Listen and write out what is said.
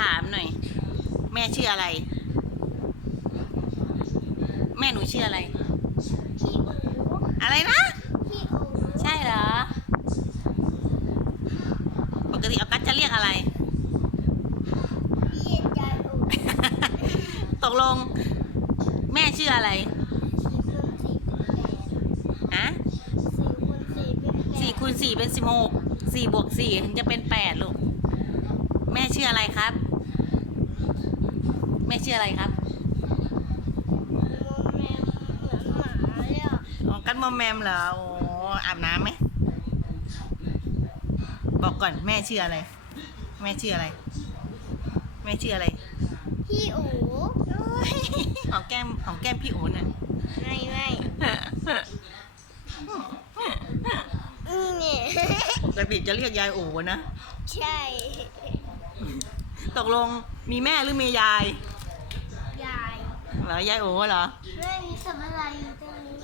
ถามหน่อย แม่ชื่ออะไร แม่หนูชื่ออะไร พี่อูอะไรนะ พี่อูใช่เหรอ ปกติออกัสจะเรียกอะไร พี่ใจอูตกลง แม่ชื่ออะไรสี่คูณสี่เป็นแปดสี่คูณสี่เป็นสิบหกสี่บวกสี่ถึงจะเป็นแปดลูก แม่ชื่ออะไรครับ แม่ชื่ออะไรครับโมแมมเหมือนหมาเลยอะอ๋อกันมอมแมมเหรอโอ้อาบน้ำไหมบอกก่อนแม่ชื่ออะไร แม่ชื่ออะไร แม่ชื่ออะไร พี่อูโอ้ยหอมแก้มหอมแก้มพี่โอ๋น่ะไม่ไม่นี่เนี่ยปกติจะเรียกยายโอ๋นะ ใช่ ตกลง มีแม่หรือมียายยายเหรอยายโอ๋เหรอแม่มีสัมอะไรอยู่ตรงนี้